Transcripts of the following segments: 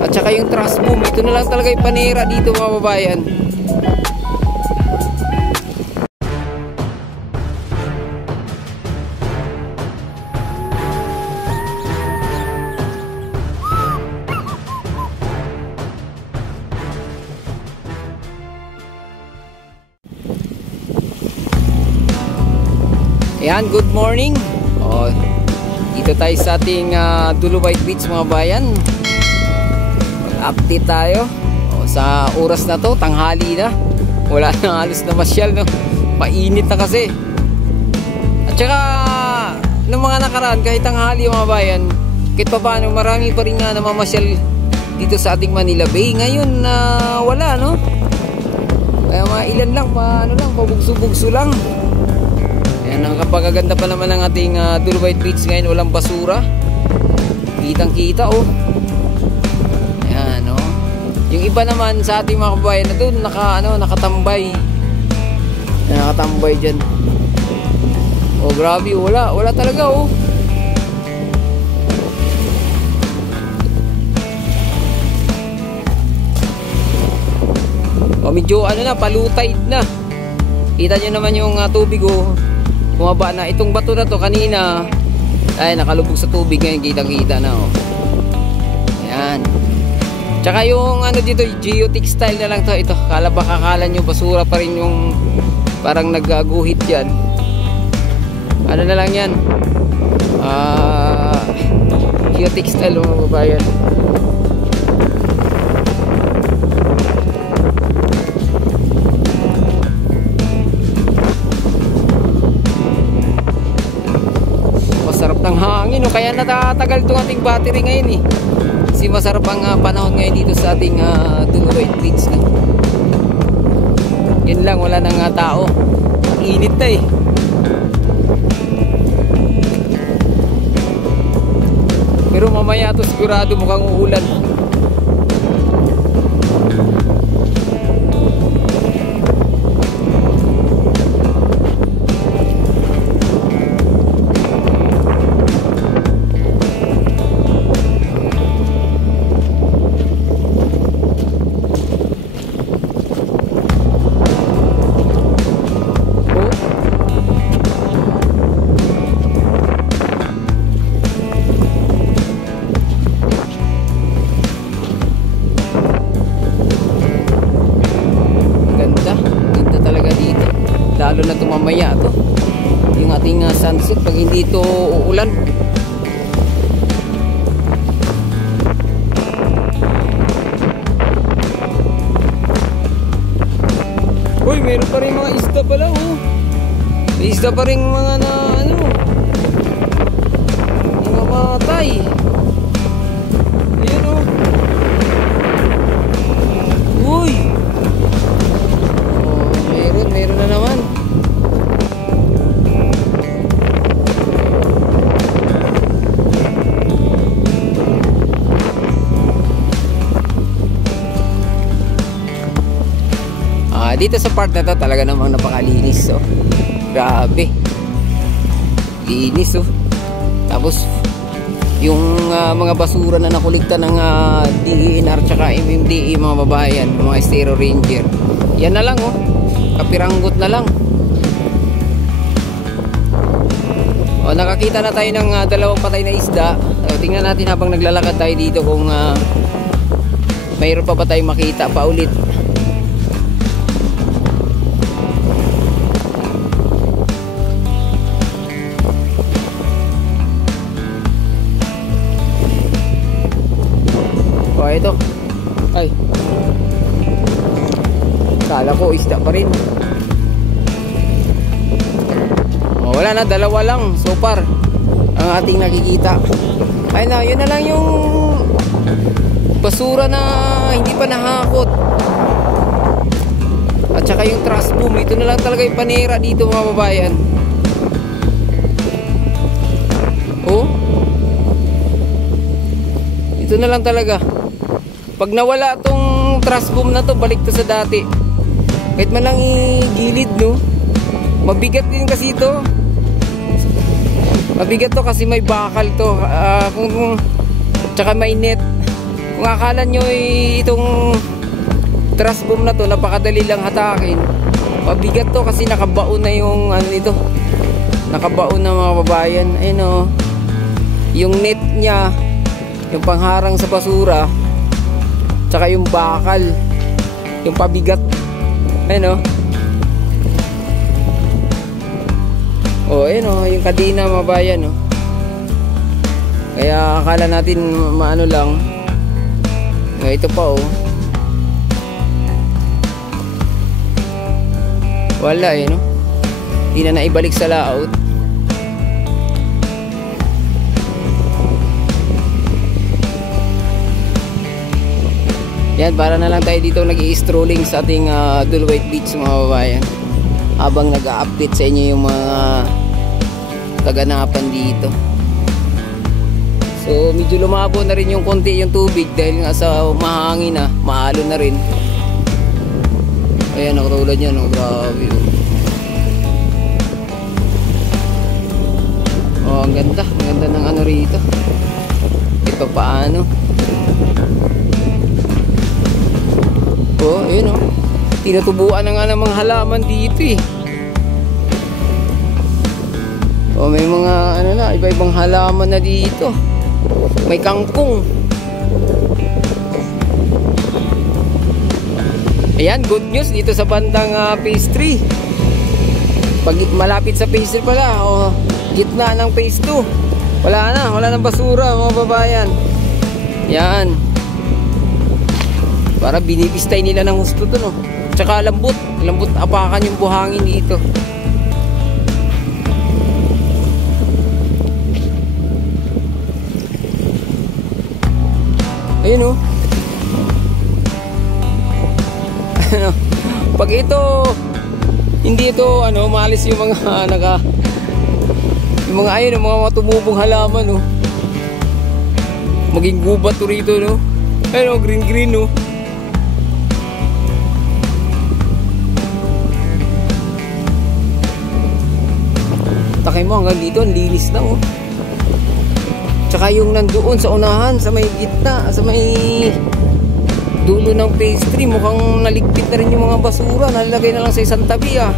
At saka yung trash boom, ito na lang talaga yung panira dito mga babayan. Ayan, good morning. Dito tayo sa ating Dolomite Beach mga bayan. Mag-update tayo. Sa oras na to, tanghali na. Wala na halos na masyal, no? Mainit na kasi. At saka nung mga nakaraan, kahit tanghali mga bayan, kahit pa paano, marami pa rin nga namamasyal dito sa ating Manila Bay. Ngayon wala, no? Kaya mga ilan lang, pabugso-bugso lang. Ayan, ang kapagaganda pa naman ng ating Dolomite Beach ngayon, walang basura. Kitang kita, oh. Ayan, oh. Yung iba naman sa ating mga kabayan na doon, nakatambay. Nakatambay dyan. Oh, grabe, wala talaga, oh. Oh, medyo palutay na. Kita nyo naman yung tubig, oh. Bumaba na. Itong bato na to kanina ay nakalubog sa tubig, ngayon kitang-kita na, oh. Ayan. Tsaka yung dito, geotextile na lang to. Ito, kakala nyo basura pa rin yung parang nagaguhit yan. Ano na lang yan? Geotextile, mga babayan. Masarap ng hangin, no? Kaya natatagal itong ating battery ngayon, eh. Kasi masarap ang panahon ngayon dito sa ating Dolomite Beach, no? Yun lang, wala nang tao. Init na, eh. Pero mamaya to sigurado mukhang uulan. Lalo na tumamaya to yung ating sunset pag hindi to uulan. Uy, meron pa rin mga isda pala, oh. May isda pa rin mga namatay. Ayan, oh. Uy, meron na naman. Dito sa part na to talaga namang napakalinis, oh. Grabe. Linis, oh. Tapos yung mga basura na nakulikta ng DENR tsaka MMDA mga babayan, mga Estero Ranger. Yan na lang, oh. Kapiranggot na lang. O, nakakita na tayo ng dalawang patay na isda. O, tingnan natin habang naglalakad tayo dito kung mayroon pa ba tayong makita pa ulit. O, ito. Ay, kala ko isda pa rin. O, wala na, dalawa lang so far ang ating nakikita. Ay na, yun na lang yung basura na hindi pa nahakot. At saka yung trash boom, ito na lang talaga yung panira dito mga babayan. Oh, ito na lang talaga. Pag nawala tong trash boom na to, balik to sa dati. Kahit man lang igilid, no? Mabigat din kasi ito. Mabigat to kasi may bakal to. Tsaka may net. Kung akala nyo itong truss boom na to napakadali lang hatakin, pabigat to kasi nakabaon na yung ano nito, nakabaon na mga kababayan. Ayun o, yung net nya, yung pangharang sa basura, tsaka yung bakal, yung pabigat. Ayun o. Oh, ayun o, yung kadena mga bayan o. Kaya akala natin maano lang. Ito pa oh. Wala eh no. Hindi na naibalik sa layout. Yan, para na lang tayo dito nag-i-strolling sa ating Dulwite Beach mga babayan, habang nag-a-update sa inyo yung mga kaganapan dito. So medyo lumabo na rin yung konti yung tubig dahil nga sa mahangin na, maalo na rin. Ayan, nakatulad yan, oh, grabe. Oh, ang ganda ng ano rito. Ito paano. Oh, ayun oh. Tinutubuan na nga ng mga halaman dito eh. Oh, may mga ano na, iba-ibang halaman na dito. May kangkong. Ayan, good news dito sa bandang phase 3. Pag malapit sa phase 3 pala, oh, gitna ng phase 2. Wala nang basura mga babayan. Yan. Para binibistay nila ng gusto dun oh. Tsaka lambot apakan yung buhangin dito. Ayun oh. Pag ito hindi ito ano, maalis yung mga yung mga ayun, yung mga tumubong halaman oh. Maging gubat to rito no. Ayun oh, green no. Takay mo hanggang dito, ang linis na oh. Tsaka yung nandoon sa unahan, sa may gitna, sa may dulo ng phase 3, mukhang naligpit na rin yung mga basura, nalagay na lang sa isang tabi ah.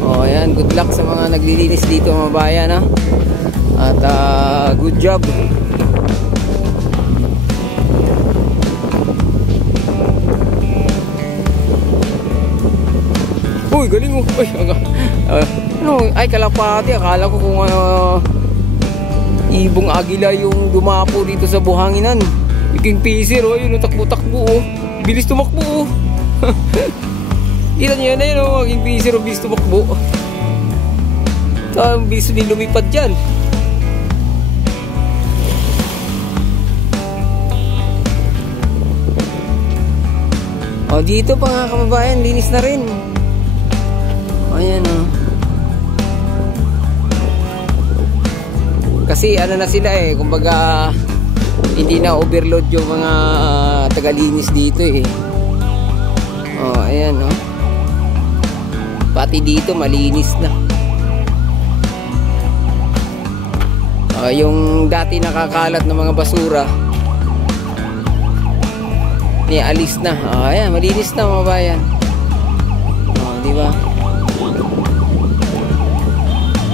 Oh, ayan, good luck sa mga naglilinis dito mga bayan ah. At good job. Uy, galing oh. Uy, ano, ay kalapati, akala ko kung ibong agila yung dumapo dito sa buhanginan. Yung king pisir oh, yun, takbo-takbo oh. Bilis tumakbo oh. Kita nyo yan na yun oh, king pisir oh, bilis tumakbo. Saan bilis din lumipad dyan. Oh, dito pa nga kababayan, linis na rin. Ayan oh. Kasi ano na sila eh, kumbaga hindi na overload yung mga tagalinis dito eh. Oh, ayan oh. Pati dito malinis na. Oh, yung dati nakakalat ng mga basura nialis na. Oh, ayan, malinis na mga bayan. Oh, di ba?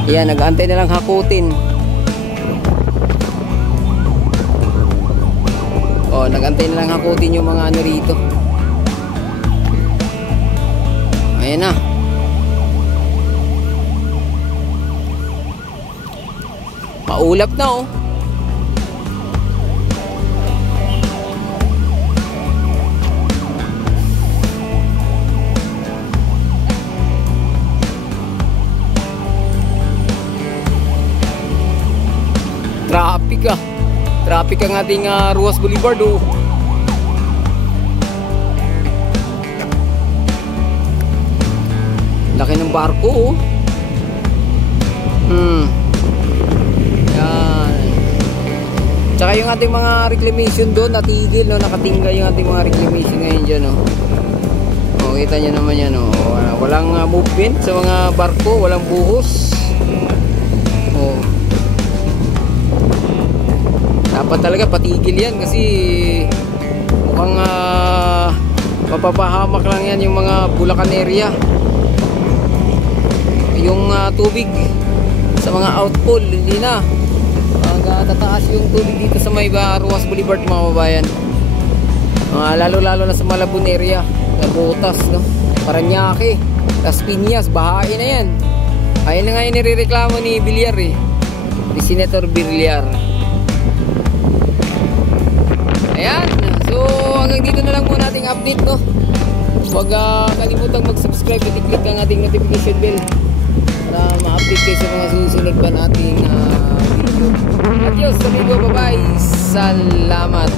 Ayan, nag-aantay na lang hakutin. Oh, nag-antay na lang hakutin yung mga ano rito. Ayan na. Maulap na oh. Traffic ah. Traffic ang ating Ruas Boulevard oh. Laki ng barko oh. Yan. Tsaka yung ating mga reclamation doon natigil no, nakatingga yung ating mga reclamation ngayon dyan oh. Oh, kita nyo naman yan oh. Walang movement sa mga barko, walang buhos. Oh. Dapat talaga patigil yan kasi mukhang mapapahamak lang yan yung mga Bulacan area. Yung tubig sa mga outfall hindi na tataas yung tubig dito sa may Ruas Boulevard mga kababayan. Lalo na sa Malabon area, Nabotas, no? Paranaque, Las Piñas, bahain na yan. Ayun na nga yung nirereklamo ni Villar ni Senator Villar. Ayan, so hanggang dito na lang muna ating update, no? Huwag kalimutang mag-subscribe at i-click ang ating notification bell para ma-update kayo sa mga susunod pa nating video. Adios, amigo, bye-bye. Salamat.